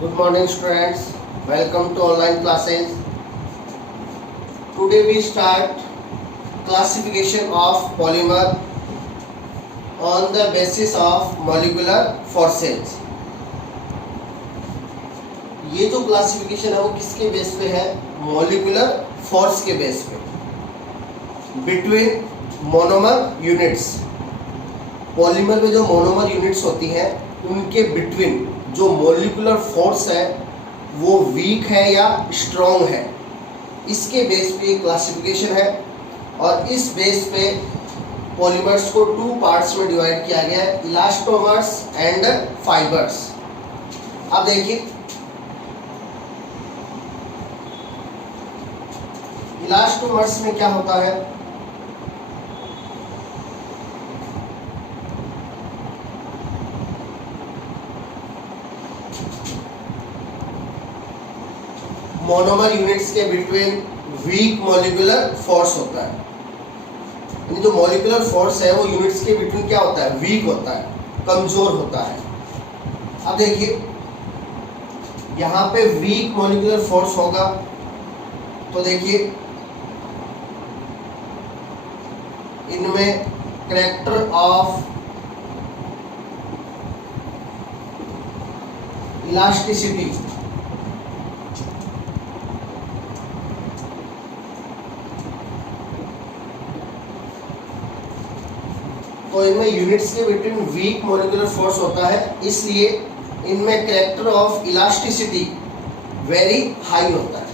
Good morning students, welcome to online classes. Today we start classification of polymer on the basis of molecular forces. ये जो classification है वो किसके base पे है? मॉलिक्यूलर फोर्स के बेस पे बिटवीन मोनोमर यूनिट्स। पॉलीमर में जो मोनोमर यूनिट्स होती हैं उनके बिटवीन जो मॉलिक्यूलर फोर्स है वो वीक है या स्ट्रॉन्ग है, इसके बेस पे क्लासिफिकेशन है। और इस बेस पे पॉलीमर्स को टू पार्ट्स में डिवाइड किया गया है, इलास्टोमर्स एंड फाइबर्स। अब देखिए, इलास्टोमर्स में क्या होता है? मोनोमर यूनिट्स के बिटवीन वीक मॉलिक्यूलर फोर्स होता है। यानी जो मॉलिक्यूलर फोर्स है वो यूनिट्स के बिटवीन क्या होता है? वीक होता है, कमजोर होता है। अब देखिए, यहाँ पे वीक मॉलिक्यूलर फोर्स होगा तो देखिए इनमें कैरेक्टर ऑफ इलास्टिसिटी, तो इनमें यूनिट्स के बिटवीन वीक मॉलिक्यूलर फोर्स होता है, इसलिए इनमें character of elasticity very high होता है।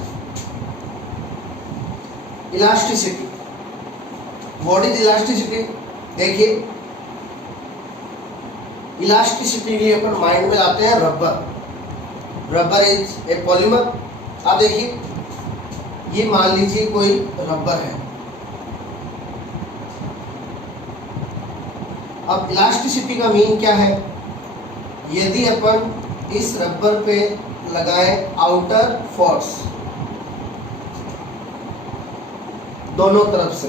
Elasticity, what is elasticity? देखिए, इलास्टिसिटी के लिए अपन माइंड में लाते हैं rubber. Rubber is A polymer. अब देखिए, ये मान लीजिए कोई रबर है। अब इलास्टिसिटी का मीन क्या है? यदि अपन इस रबर पे लगाएं आउटर फोर्स दोनों तरफ से,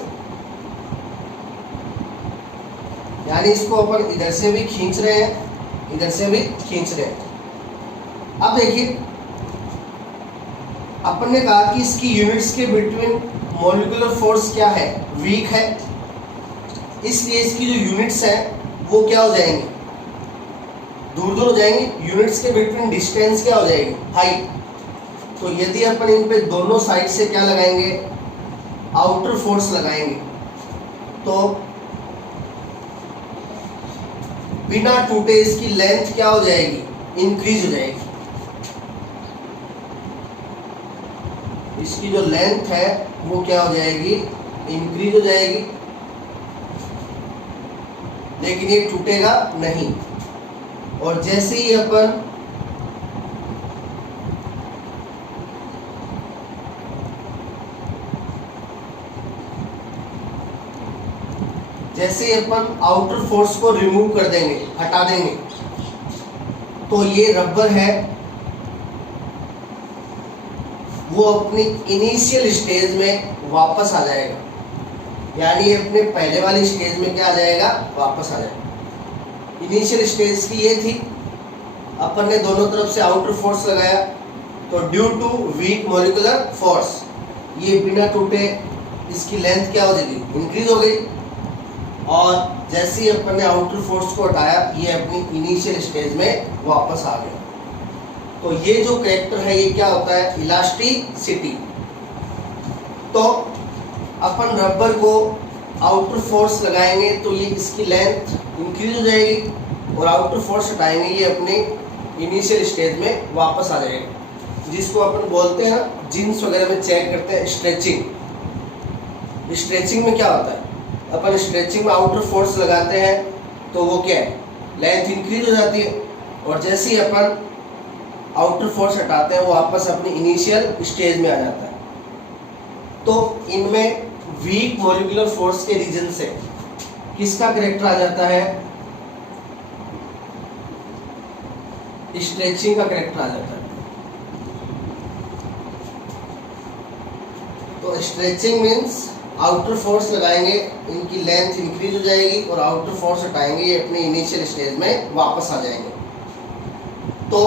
यानी इसको अपन इधर से भी खींच रहे हैं, इधर से भी खींच रहे हैं। अब देखिए, अपन ने कहा कि इसकी यूनिट्स के बिटवीन मॉलिक्यूलर फोर्स क्या है? वीक है, इसलिए इसकी जो यूनिट्स हैं वो क्या हो जाएंगी? दूर दूर हो जाएंगी। यूनिट्स के बिटवीन डिस्टेंस क्या हो जाएगी? हाई। तो यदि अपन इन पे दोनों साइड से क्या लगाएंगे? आउटर फोर्स लगाएंगे, तो बिना टूटे इसकी लेंथ क्या हो जाएगी? इंक्रीज हो जाएगी। इसकी जो लेंथ है वो क्या हो जाएगी? इंक्रीज हो जाएगी, लेकिन ये टूटेगा नहीं। और जैसे ही अपन आउटर फोर्स को रिमूव कर देंगे, हटा देंगे, तो ये रबर है वो अपनी इनिशियल स्टेज में वापस आ जाएगा। यानी ये अपने पहले वाली स्टेज में क्या आ जाएगा? वापस आ जाएगा। इनिशियल स्टेज की ये थी, अपन ने दोनों तरफ से आउटर फोर्स लगाया, तो due to weak molecular force ये बिना टूटे इसकी लेंथ क्या हो जाएगी? इंक्रीज हो गई। और जैसे ही अपन ने आउटर फोर्स को हटाया, ये अपनी इनिशियल स्टेज में वापस आ गया। तो ये जो कैरेक्टर है ये क्या होता है? इलास्टिसिटी। तो अपन रबर को आउटर फोर्स लगाएंगे तो ये इसकी लेंथ इंक्रीज हो जाएगी, और आउटर फोर्स हटाएंगे ये अपने इनिशियल स्टेज में वापस आ जाएगा, जिसको अपन बोलते हैं, जीन्स वगैरह में चेक करते हैं, स्ट्रेचिंग। स्ट्रेचिंग में क्या होता है? अपन स्ट्रेचिंग में आउटर फोर्स लगाते हैं तो वो क्या है? लेंथ इंक्रीज हो जाती है, और जैसे ही अपन आउटर फोर्स हटाते हैं वो वापस अपनी इनिशियल स्टेज में आ जाता है। तो इनमें वीक मॉलिक्यूलर फोर्स के रीजन से किसका कैरेक्टर आ जाता है? स्ट्रेचिंग का कैरेक्टर आ जाता है। तो स्ट्रेचिंग मीन्स आउटर फोर्स लगाएंगे, इनकी लेंथ इंक्रीज हो जाएगी, और आउटर फोर्स हटाएंगे, ये अपने इनिशियल स्टेज में वापस आ जाएंगे। तो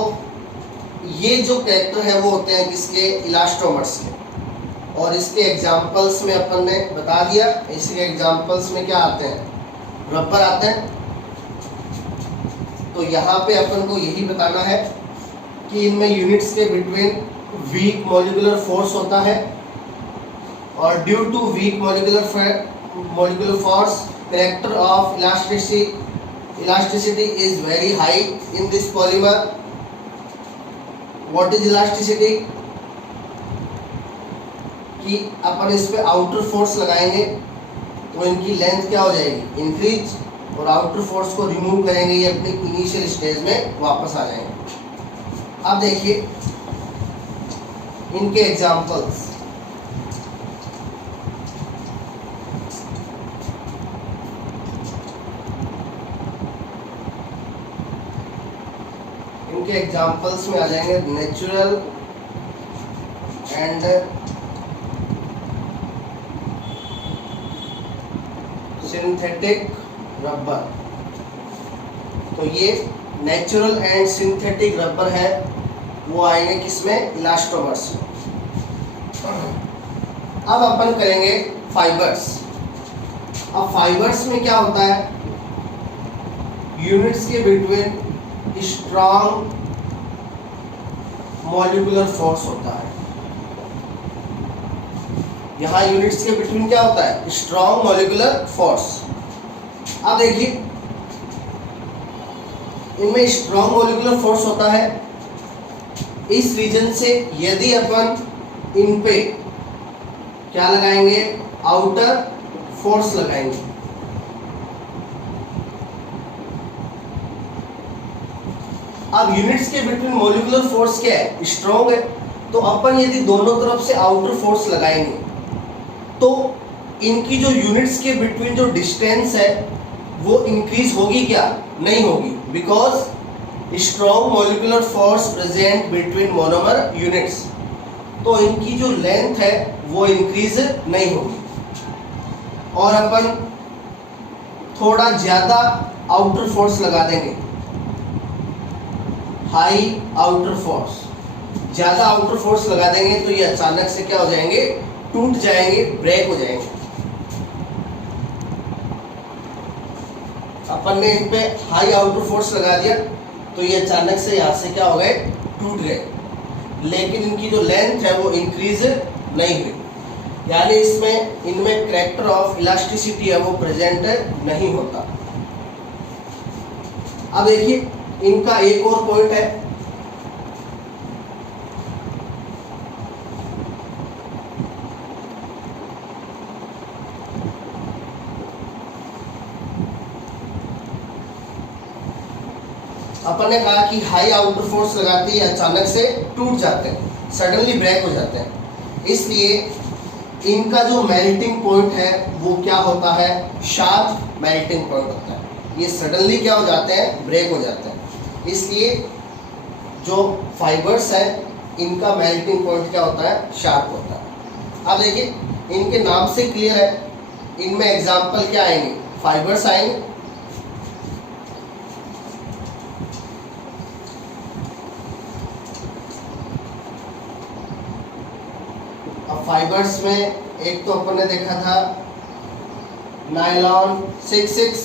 ये जो कैरेक्टर है वो होते हैं किसके, इलास्टोमर्स के। और इसके एग्जाम्पल्स में अपन ने बता दिया, इसके एग्जाम्पल्स में क्या आते हैं, रबर आते हैं। तो यहाँ पे अपन को यही बताना है कि इनमें यूनिट्स के बिटवीन वीक मॉलिक्यूलर फोर्स होता है, और due to weak molecular force character of elasticity is very high in this polymer. What is elasticity, कि अपन इस पे आउटर फोर्स लगाएंगे तो इनकी लेंथ क्या हो जाएगी, इंक्रीज, और आउटर फोर्स को रिमूव करेंगे, ये अपने इनिशियल स्टेज में वापस आ जाएंगे। अब देखिए इनके एग्जांपल्स। इनके एग्जांपल्स में आ जाएंगे नेचुरल एंड सिंथेटिक रबर। तो ये नेचुरल एंड सिंथेटिक रबर है, वो आएंगे किसमें, इलास्टोमर्स में। अब अपन करेंगे फाइबर्स। अब फाइबर्स में क्या होता है, यूनिट्स के बिटवीन स्ट्रॉन्ग मॉलिक्यूलर फोर्स होता है। यहां यूनिट्स के बिटवीन क्या होता है, स्ट्रॉन्ग मॉलिक्यूलर फोर्स। अब देखिए इनमें स्ट्रॉन्ग मॉलिक्यूलर फोर्स होता है, इस रीजन से यदि अपन इन पे क्या लगाएंगे, आउटर फोर्स लगाएंगे, अब यूनिट्स के बिटवीन मॉलिक्यूलर फोर्स क्या है, स्ट्रॉन्ग है, तो अपन यदि दोनों तरफ से आउटर फोर्स लगाएंगे तो इनकी जो यूनिट्स के बिटवीन जो डिस्टेंस है वो इंक्रीज होगी क्या, नहीं होगी, because strong molecular force present between monomer units. तो इनकी जो लेंथ है वो इंक्रीज नहीं होगी, और अपन थोड़ा ज्यादा आउटर फोर्स लगा देंगे, हाई आउटर फोर्स, ज्यादा आउटर फोर्स लगा देंगे तो ये अचानक से क्या हो जाएंगे, टूट जाएंगे, ब्रेक हो जाएंगे। अपन ने इन पे हाई आउटर फोर्स लगा दिया तो ये अचानक से यहाँ से क्या हो गए, टूट गए, लेकिन इनकी जो लेंथ है वो इंक्रीज नहीं हुई, यानी इसमें इनमें कैरेक्टर ऑफ इलास्टिसिटी है वो प्रेजेंट नहीं होता। अब देखिए इनका एक और पॉइंट है, अपन ने कहा कि हाई आउटर फोर्स लगाते ही अचानक से टूट जाते हैं, सडनली ब्रेक हो जाते हैं, इसलिए इनका जो मेल्टिंग पॉइंट है वो क्या होता है, शार्प मेल्टिंग पॉइंट होता है। ये सडनली क्या हो जाते हैं, ब्रेक हो जाते हैं, इसलिए जो फाइबर्स है इनका मेल्टिंग पॉइंट क्या होता है, शार्प होता है। अब देखिए इनके नाम से क्लियर है, इनमें एग्जाम्पल क्या आएंगे, फाइबर्स आएंगे। अब फाइबर्स में एक तो अपन ने देखा था नायलॉन 6/6,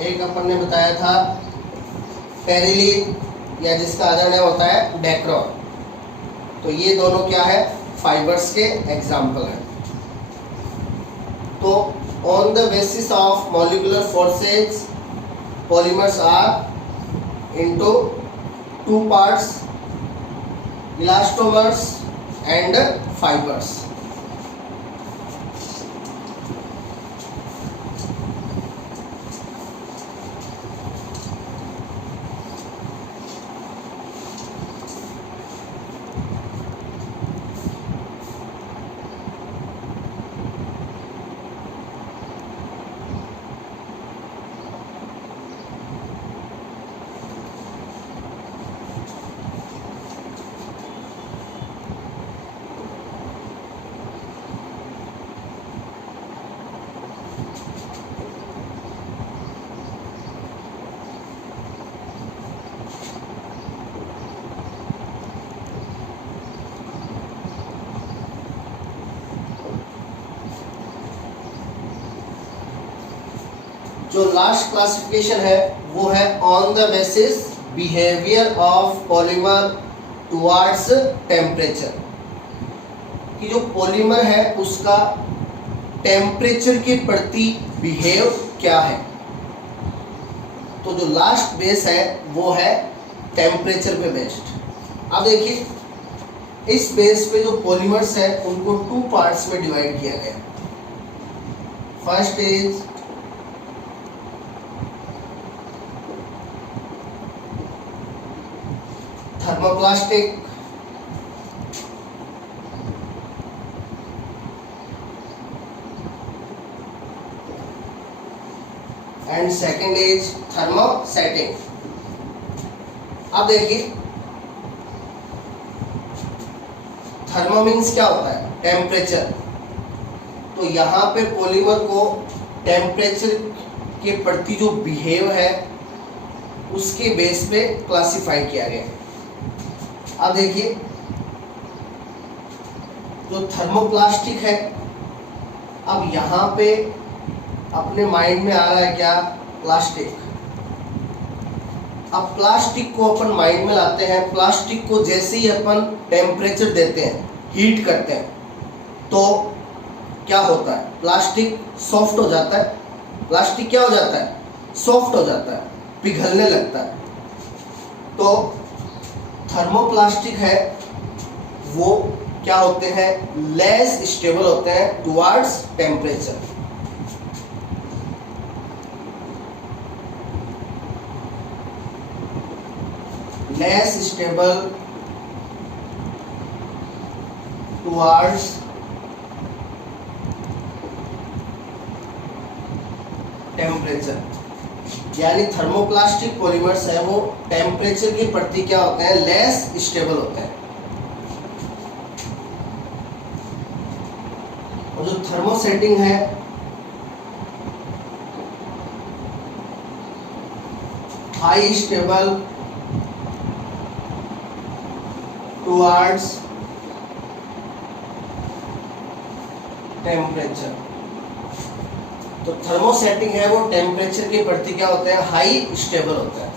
एक अपन ने बताया था पेरिलीन, या जिसका अदर नेम होता है डेक्रोन। तो ये दोनों क्या है, फाइबर्स के एग्जाम्पल हैं। तो on the basis of molecular forces polymers are into two parts, elastomers and fibers। जो लास्ट क्लासिफिकेशन है वो है on the basis behaviour of polymer towards temperature, कि जो पॉलीमर है उसका टेम्परेचर के प्रति बिहेव क्या है। तो जो लास्ट बेस है वो है टेम्परेचर पे बेस्ड। अब देखिए इस बेस पे जो पॉलीमर्स है उनको 2 पार्ट्स में डिवाइड किया गया। First is thermoplastic, and second is thermosetting. अब देखिए थर्मो मीन्स क्या होता है, टेम्परेचर। तो यहाँ पे पॉलीमर को टेम्परेचर के प्रति जो बिहेव है उसके बेस पे क्लासिफाई किया गया। अब देखिए जो थर्मोप्लास्टिक है, अब यहाँ पे अपने माइंड में आ रहा है क्या, प्लास्टिक। अब प्लास्टिक को अपन माइंड में लाते हैं, प्लास्टिक को जैसे ही अपन टेम्परेचर देते हैं, हीट करते हैं, तो क्या होता है, प्लास्टिक सॉफ्ट हो जाता है। प्लास्टिक क्या हो जाता है, सॉफ्ट हो जाता है, पिघलने लगता है। तो थर्मोप्लास्टिक है वो क्या होते हैं, लेस स्टेबल होते हैं towards temperature. Less stable towards temperature, यानी थर्मोप्लास्टिक पॉलीमर्स है वो टेम्परेचर के प्रति क्या होते हैं, लेस स्टेबल होते हैं। और जो थर्मोसेटिंग है हाई स्टेबल टुवार्ड्स टेम्परेचर। तो थर्मोसेटिंग है वो टेम्परेचर के प्रति क्या होते हैं, हाई स्टेबल होता है।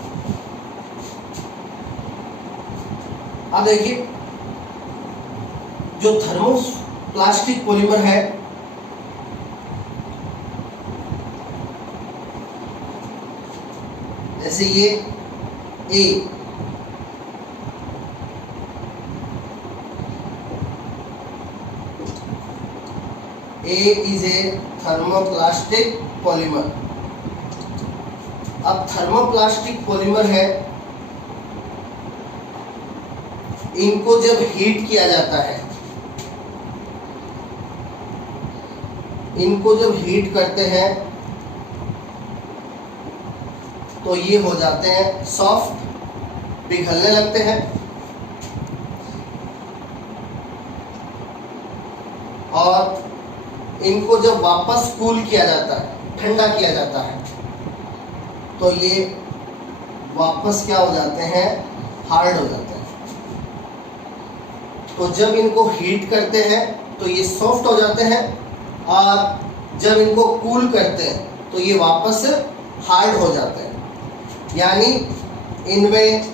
अब देखिए जो थर्मोप्लास्टिक पॉलीमर है जैसे ये A is a thermoplastic polymer। अब थर्मोप्लास्टिक पॉलीमर है, इनको जब हीट किया जाता है, इनको जब हीट करते हैं तो ये हो जाते हैं सॉफ्ट, पिघलने लगते हैं। और इनको जब वापस कूल किया जाता है, ठंडा किया जाता है, तो ये वापस क्या हो जाते हैं, हार्ड हो जाते हैं। तो जब इनको हीट करते हैं तो ये सॉफ्ट हो जाते हैं, और जब इनको कूल करते हैं तो ये वापस हार्ड हो जाते हैं। यानी इनमें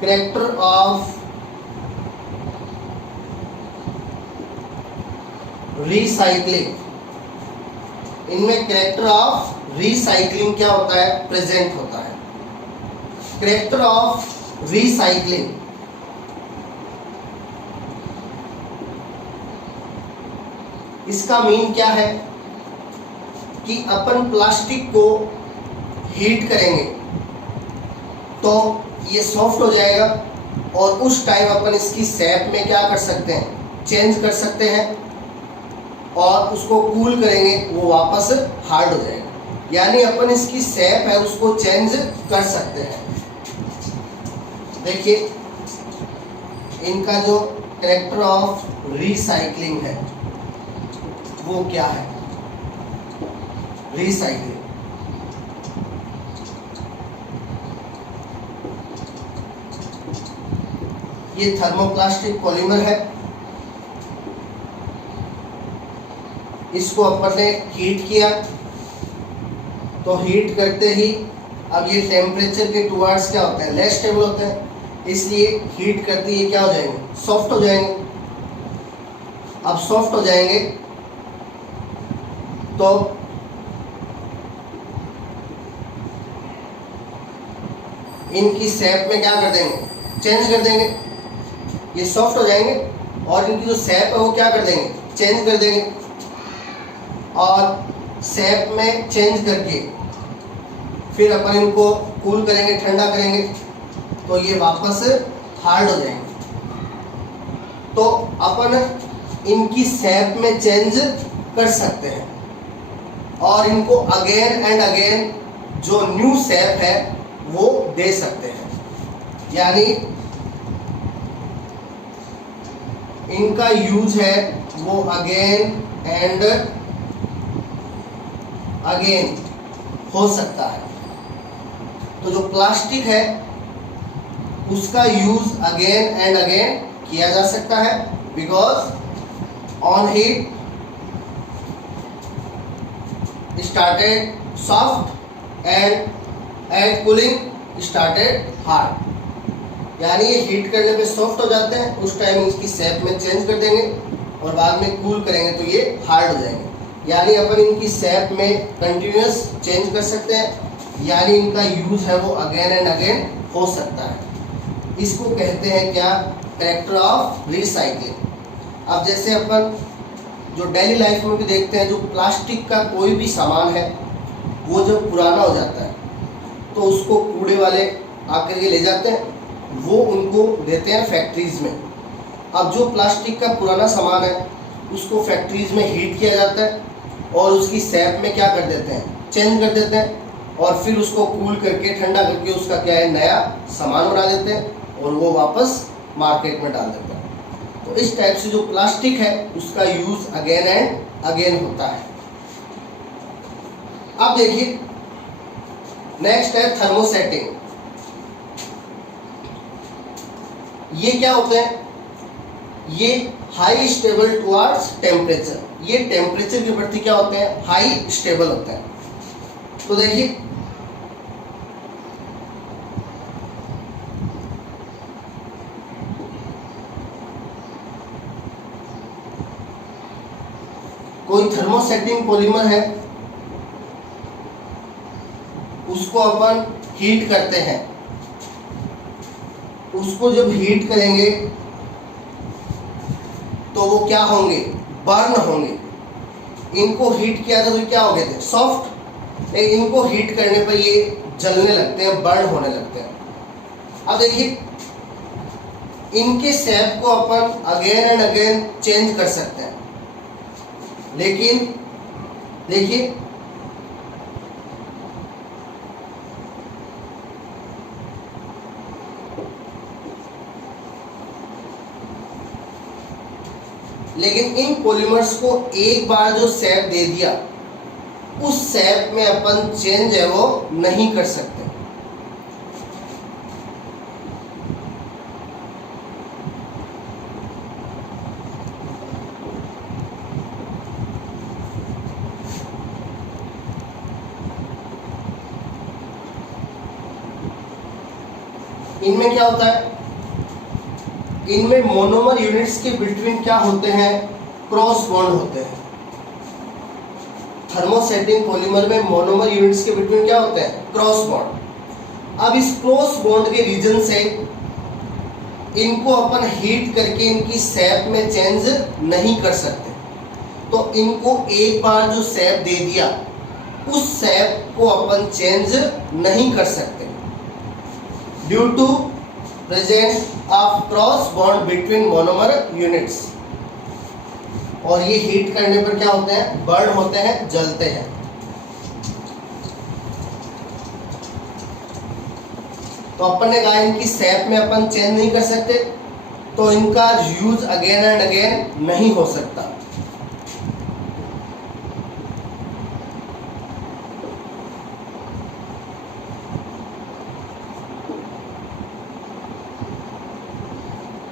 कैरेक्टर ऑफ रिसाइक्लिंग, इनमें कैरेक्टर ऑफ रिसाइक्लिंग क्या होता है, प्रेजेंट होता है। कैरेक्टर ऑफ रिसाइक्लिंग, इसका मीन क्या है कि अपन प्लास्टिक को हीट करेंगे तो ये सॉफ्ट हो जाएगा, और उस टाइम अपन इसकी शेप में क्या कर सकते हैं, चेंज कर सकते हैं, और उसको कूल करेंगे वो वापस हार्ड हो जाएगा। यानी अपन इसकी शेप है उसको चेंज कर सकते हैं। देखिए इनका जो कैरेक्टर ऑफ रिसाइक्लिंग है वो क्या है, रिसाइक्लिंग। ये थर्मोप्लास्टिक पॉलीमर है, इसको अपन ने हीट किया, तो हीट करते ही अब ये टेम्परेचर के टुवर्ड्स क्या होते हैं, लेस स्टेबल होते हैं, इसलिए हीट करते ही क्या हो जाएंगे, सॉफ्ट हो जाएंगे। अब सॉफ्ट हो जाएंगे तो इनकी शेप में क्या कर देंगे, चेंज कर देंगे। ये सॉफ्ट हो जाएंगे और इनकी जो शेप है वो क्या कर देंगे, चेंज कर देंगे। और शेप में चेंज करके फिर अपन इनको कूल करेंगे, ठंडा करेंगे, तो ये वापस हार्ड हो जाएंगे। तो अपन इनकी शेप में चेंज कर सकते हैं और इनको अगेन एंड अगेन जो न्यू शेप है वो दे सकते हैं। यानी इनका यूज है वो अगेन एंड अगेन हो सकता है। तो जो प्लास्टिक है उसका यूज अगेन एंड अगेन किया जा सकता है, because on heat started soft and at cooling started hard। यानी ये हीट करने पे सॉफ्ट हो जाते हैं, उस टाइम इसकी शेप में चेंज कर देंगे और बाद में कूल करेंगे तो ये हार्ड हो जाएंगे। यानी अपन इनकी शेप में कंटिन्यूअस चेंज कर सकते हैं, यानी इनका यूज है वो अगेन एंड अगेन हो सकता है। इसको कहते हैं क्या, कैरेक्टर ऑफ रिसाइकलिंग। अब जैसे अपन जो डेली लाइफ में भी देखते हैं, जो प्लास्टिक का कोई भी सामान है वो जब पुराना हो जाता है तो उसको कूड़े वाले आकर के ले जाते हैं, वो उनको देते हैं फैक्ट्रीज में। अब जो प्लास्टिक का पुराना सामान है उसको फैक्ट्रीज में हीट किया जाता है और उसकी शेप में क्या कर देते हैं, चेंज कर देते हैं और फिर उसको कूल करके ठंडा करके उसका क्या है, नया सामान बना देते हैं और वो वापस मार्केट में डाल देते हैं। तो इस टाइप से जो प्लास्टिक है उसका यूज अगेन एंड अगेन होता है। अब देखिए नेक्स्ट है थर्मोसेटिंग। ये क्या होते हैं, ये हाई स्टेबल टुवर्ड्स टेम्परेचर। ये टेम्परेचर के प्रति क्या होते हैं, हाई स्टेबल होते हैं। तो देखिए कोई थर्मोसेटिंग पॉलीमर है, उसको अपन हीट करते हैं, उसको जब हीट करेंगे तो वो क्या होंगे, बर्न होंगे। इनको हीट किया था तो क्या हो गए थे, सॉफ्ट, लेकिन इनको हीट करने पर ये जलने लगते हैं, बर्न होने लगते हैं। अब देखिए इनके शेप को अपन अगेन एंड अगेन चेंज कर सकते हैं, लेकिन देखिए इन पॉलीमर्स को एक बार जो शेप दे दिया उस शेप में अपन चेंज है वो नहीं कर सकते। इनमें क्या होता है, इनमें मोनोमर यूनिट्स के बिटवीन क्या होते हैं, क्रॉस बॉन्ड होते हैं। थर्मोसेटिंग पॉलीमर में मोनोमर यूनिट्स के बिटवीन क्या होते हैं, क्रॉस बॉन्ड। अब इस क्रॉस बॉन्ड के रीजन से इनको अपन हीट करके इनकी शेप में चेंज नहीं कर सकते। तो इनको एक बार जो शेप दे दिया उस शेप को अपन चेंज नहीं कर सकते, due to presence of cross bond between monomer units. और ये हीट करने पर क्या होते हैं, बर्न होते हैं, जलते हैं। तो अपन ने कहा इनकी शेप में अपन चेंज नहीं कर सकते, तो इनका यूज अगेन एंड अगेन नहीं हो सकता।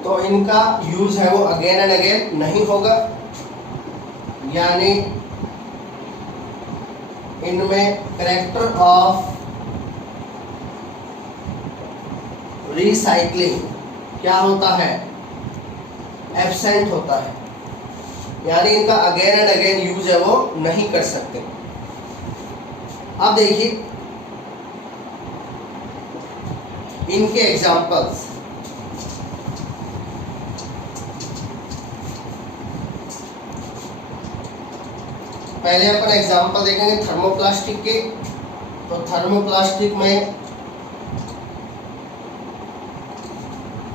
तो इनका यूज है वो अगेन एंड अगेन नहीं होगा, यानी इनमें करेक्टर ऑफ रिसाइकलिंग क्या होता है, एब्सेंट होता है, यानी इनका अगेन एंड अगेन यूज है वो नहीं कर सकते। अब देखिए इनके एग्जाम्पल्स, पहले अपन एग्जाम्पल देखेंगे थर्मोप्लास्टिक के। तो थर्मोप्लास्टिक में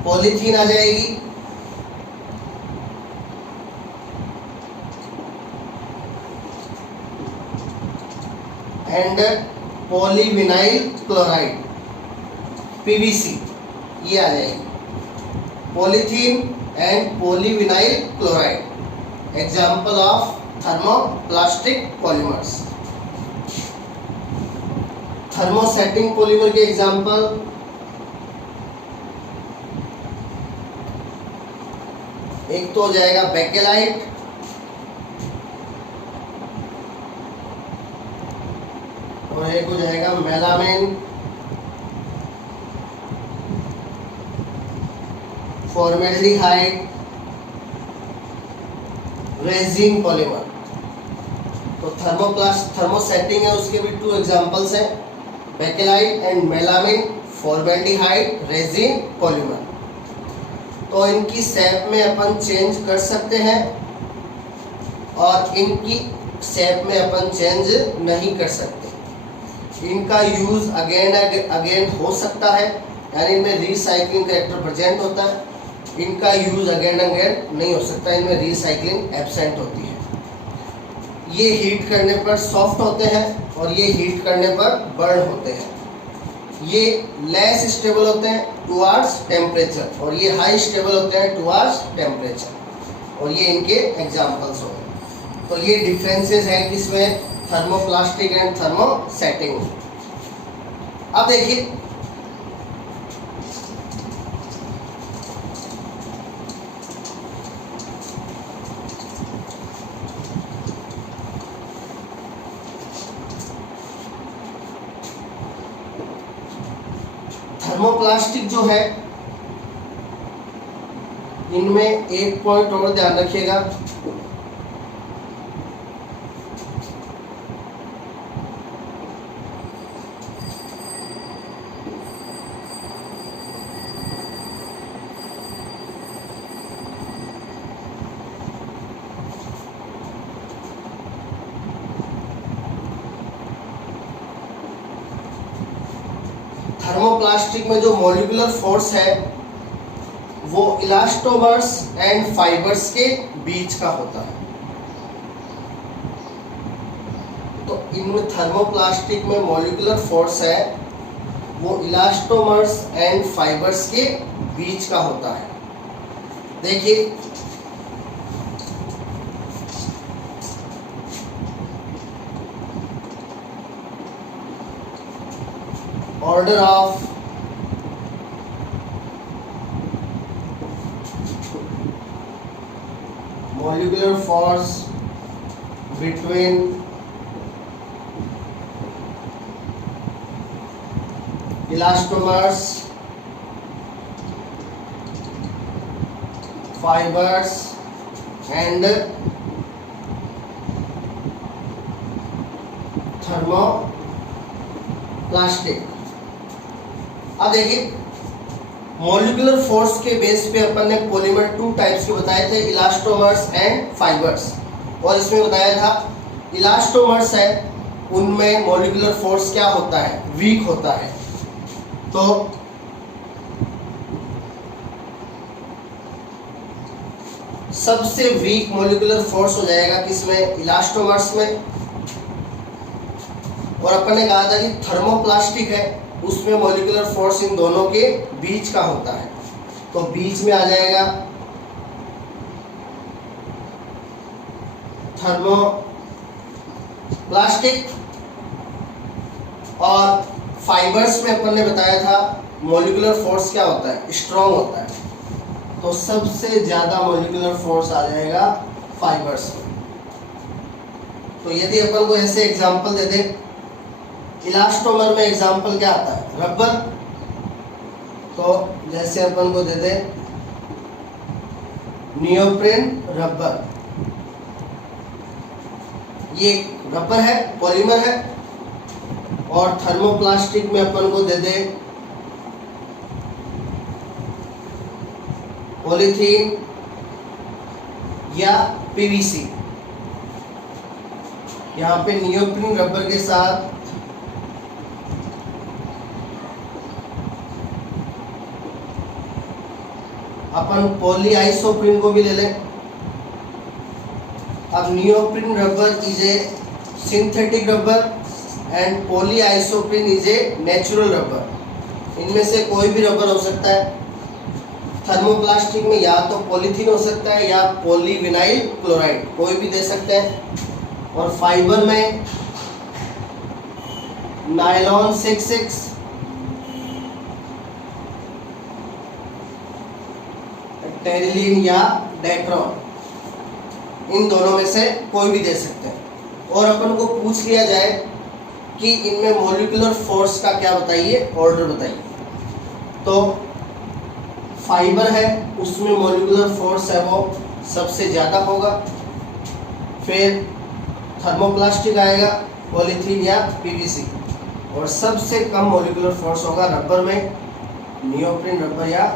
पॉलीथीन आ जाएगी, एंड पॉलीविनाइल क्लोराइड पीवीसी, ये आ जाएगी polythene and polyvinyl chloride, example of thermoplastic polymers. Thermosetting polymer के एग्जाम्पल एक तो हो जाएगा बेकेलाइट, और एक हो जाएगा मेलामिन, फॉर्मेल्डिहाइड, रेजिन पॉलीमर। तो थर्मोसेटिंग है, उसके भी 2 एग्जांपल्स हैं, bakelite and melamine, formaldehyde, resin polymer. तो इनकी शेप में अपन चेंज कर सकते हैं और इनकी शेप में अपन चेंज नहीं कर सकते। इनका यूज अगेन अगेन हो सकता है, यानी इनमें रिसाइकलिंग कैरेक्टर प्रेजेंट होता है। इनका यूज अगेन अगेन नहीं हो सकता, इनमें रिसाइकलिंग एब्सेंट होती है। ये हीट करने पर सॉफ्ट होते हैं और ये हीट करने पर बर्न होते हैं। ये लेस स्टेबल होते हैं टुवार्ड्स टेम्परेचर, और ये हाई स्टेबल होते हैं टुवार्ड्स टेम्परेचर, और ये इनके एग्जांपल्स हो गए। तो ये डिफरेंसेस हैं किसमें, थर्मोप्लास्टिक एंड थर्मोसेटिंग। अब देखिए थर्मोप्लास्टिक जो है, इनमें एक पॉइंट और ध्यान रखिएगा, थर्मोप्लास्टिक में जो मॉलिक्यूलर फोर्स है वो इलास्टोमर्स एंड फाइबर्स के बीच का होता है। तो इनमें थर्मोप्लास्टिक में मॉलिक्यूलर फोर्स है वो इलास्टोमर्स एंड फाइबर्स के बीच का होता है। देखिए order of molecular force between elastomers, fibers and thermoplastic। अब देखिए मॉलिक्यूलर फोर्स के बेस पे अपन ने पॉलीमर 2 टाइप्स के बताए थे, इलास्टोमर्स एंड फाइबर्स। और इसमें बताया था इलास्टोमर्स है उनमें मॉलिक्यूलर फोर्स क्या होता है, वीक होता है। तो सबसे वीक मॉलिक्यूलर फोर्स हो जाएगा किसमें, इलास्टोमर्स में। और अपन ने कहा था कि थर्मोप्लास्टिक है उसमें मॉलिक्यूलर फोर्स इन दोनों के बीच का होता है। तो बीच में आ जाएगा थर्मोप्लास्टिक, और फाइबर्स में अपन ने बताया था मॉलिक्यूलर फोर्स क्या होता है, स्ट्रॉन्ग होता है। तो सबसे ज्यादा मॉलिक्यूलर फोर्स आ जाएगा फाइबर्स में। तो यदि अपन को ऐसे एग्जाम्पल दे दे, इलास्टोमर में एग्जाम्पल क्या आता है, रबर। तो जैसे अपन को दे दे नियोप्रिन रबर, ये रबर है, पॉलीमर है। और थर्मोप्लास्टिक में अपन को दे दे पॉलीथीन या पीवीसी। यहाँ पे नियोप्रिन रबर के साथ अपन पॉलीआइसोप्रीन को भी ले लें। अब neoprene rubber is a synthetic rubber and polyisoprene is a natural rubber. इनमें से कोई भी रबर हो सकता है। थर्मोप्लास्टिक में या तो पॉलीथीन हो सकता है या पॉलीविनाइल क्लोराइड, कोई भी दे सकते हैं। और फाइबर में नायलॉन 66, टेरिलीन या डेक्रॉन, इन दोनों में से कोई भी दे सकते हैं। और अपन को पूछ लिया जाए कि इनमें मॉलिक्यूलर फोर्स का क्या बताइए, ऑर्डर बताइए। तो फाइबर है, उसमें मॉलिक्यूलर फोर्स है वो सबसे ज़्यादा होगा। फिर थर्मोप्लास्टिक आएगा, पॉलीथीन या पीवीसी। और सबसे कम मॉलिक्यूलर फोर्स होगा रबर में, नियोप्रिन रबर या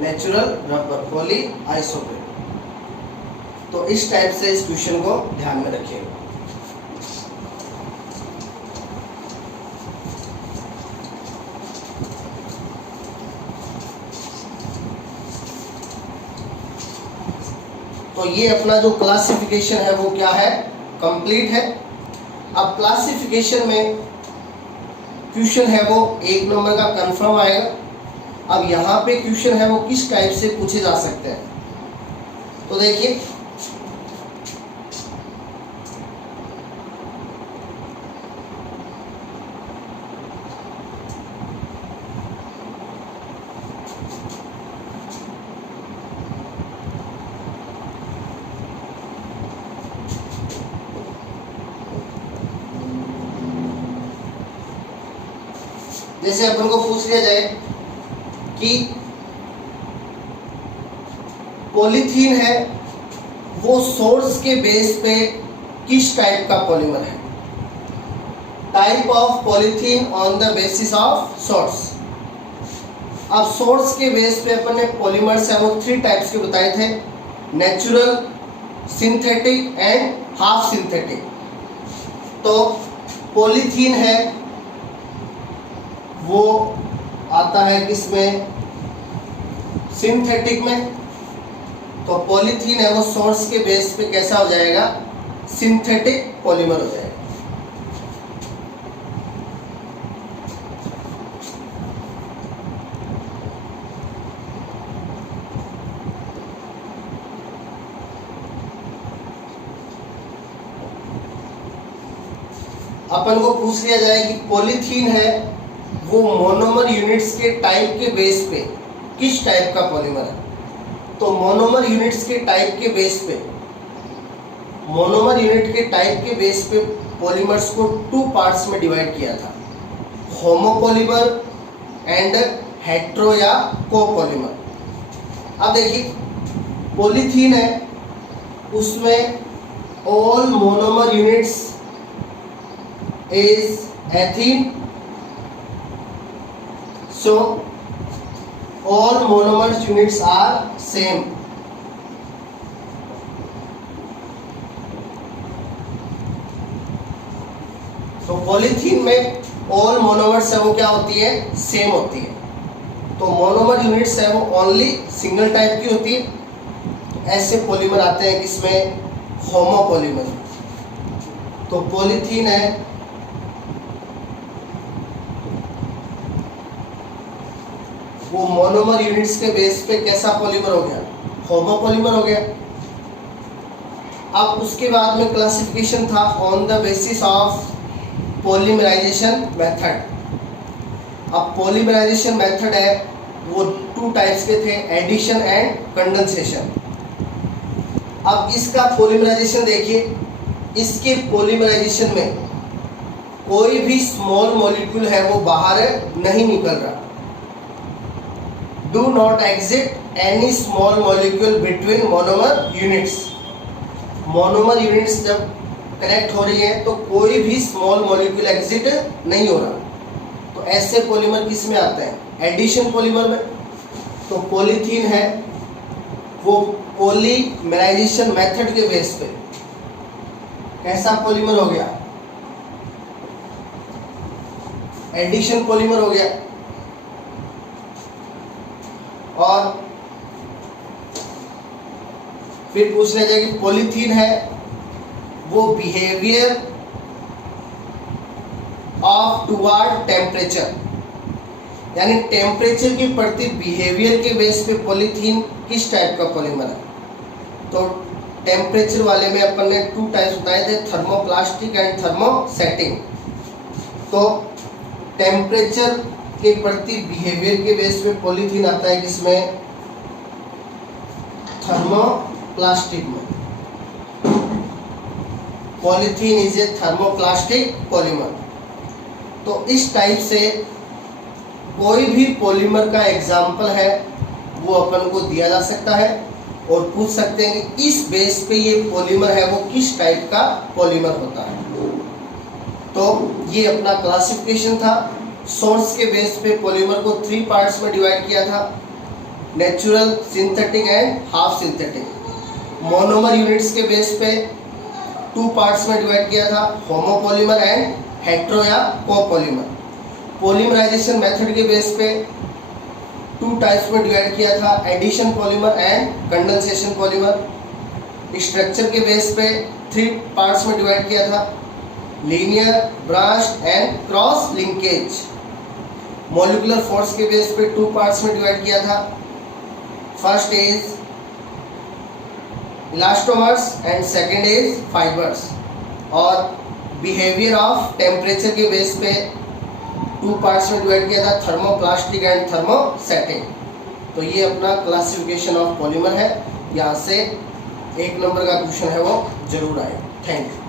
नेचुरल रबर, पॉलीआइसोप्रीन। तो इस टाइप से इस क्वेश्चन को ध्यान में रखिएगा। तो ये अपना जो क्लासिफिकेशन है वो क्या है, कंप्लीट है। अब क्लासिफिकेशन में क्वेश्चन है वो 1 नंबर का कंफर्म आएगा। अब यहाँ पे क्वेश्चन है वो किस टाइप से पूछे जा सकते हैं, तो देखिए जैसे अपन को पूछ लिया जाए कि पॉलीथीन है वो सोर्स के बेस पे किस टाइप का पॉलीमर है, type of polythene on the basis of source. अब सोर्स के बेस पे अपन ने पॉलीमर्स है वो 3 टाइप्स के बताए थे, natural, synthetic and half synthetic. तो पॉलीथीन है वो आता है किसमें, सिंथेटिक में। तो पॉलीथीन है वो सोर्स के बेस पे कैसा हो जाएगा, सिंथेटिक पॉलीमर हो जाएगा। अपन को पूछ लिया जाए कि पॉलीथीन है वो मोनोमर यूनिट्स के टाइप के बेस पे किस टाइप का पॉलीमर है। तो मोनोमर यूनिट्स के टाइप के बेस पे, मोनोमर यूनिट के टाइप के बेस पे पॉलीमर्स को 2 पार्ट्स में डिवाइड किया था, होमोपॉलीमर एंड हेट्रो या कोपॉलीमर। अब देखिए पॉलीथीन है उसमें all monomer units is ethene, so all monomers units are same। तो पॉलीथीन में ऑल मोनोमर्स है वो क्या होती है, सेम होती है। तो मोनोमर यूनिट्स है वो ओनली सिंगल टाइप की होती है। तो ऐसे पॉलीमर आते हैं किसमें, होमोपॉलीमर। तो पॉलीथीन है वो मोनोमर यूनिट्स के बेस पे कैसा पॉलीमर हो गया, होमोपॉलीमर हो गया। अब उसके बाद में क्लासिफिकेशन था on the basis of polymerization method. अब पॉलीमराइजेशन मेथड है वो 2 टाइप्स के थे, एडिशन एंड कंडेंसेशन। अब इसका पॉलीमराइजेशन देखिए, इसके पॉलीमराइजेशन में कोई भी स्मॉल मॉलिक्यूल है वो बाहर नहीं निकल रहा। Do not exit any small molecule between monomer units. Monomer units जब कनेक्ट हो रही है तो कोई भी स्मॉल मॉलिक्यूल एग्जिट नहीं हो रहा। तो ऐसे पॉलीमर किस में आते हैं? एडिशन पॉलीमर में। तो पॉलीथीन है वो पॉलीमराइजेशन मेथड के बेस पे कैसा पॉलीमर हो गया? एडिशन पॉलीमर हो गया। और फिर पूछ लिया जाए कि पॉलीथीन है वो बिहेवियर ऑफ टुवर्ड टेम्परेचर, यानी टेम्परेचर के प्रति बिहेवियर के बेस पे पॉलीथीन किस टाइप का पॉलीमर है? तो टेम्परेचर वाले में अपन ने 2 टाइप्स बताए थे, थर्मोप्लास्टिक एंड थर्मोसेटिंग। तो टेम्परेचर के प्रति बिहेवियर के बेस पे पॉलीथीन आता है किसमें? थर्मोप्लास्टिक में। Polythene is a thermoplastic polymer. तो इस टाइप से कोई भी पॉलीमर का एग्जाम्पल है वो अपन को दिया जा सकता है और पूछ सकते हैं कि इस बेस पे ये पॉलीमर है वो किस टाइप का पॉलीमर होता है। तो ये अपना क्लासिफिकेशन था। सोर्स के बेस पे पॉलीमर को 3 पार्ट्स में डिवाइड किया था, natural, synthetic and half synthetic. Monomer units के बेस पे 2 पार्ट्स में डिवाइड किया था, होमोपॉलीमर एंड हेट्रो या कोपॉलीमर। पॉलीमराइजेशन मेथड के बेस पे 2 टाइप्स में डिवाइड किया था, addition polymer and condensation polymer. Structure के बेस पे 3 पार्ट्स में डिवाइड किया था, linear, branched and cross linkage. Molecular force के बेस पे 2 पार्ट्स में डिवाइड किया था, first is elastomers and second is fibres. और बिहेवियर ऑफ टेम्परेचर के बेस पे 2 पार्ट्स में डिवाइड किया था, थर्मोप्लास्टिक एंड थर्मोसेटिंग। तो ये अपना क्लासिफिकेशन ऑफ पॉलीमर है। यहाँ से 1 नंबर का क्वेश्चन है वो जरूर आए। Thank you.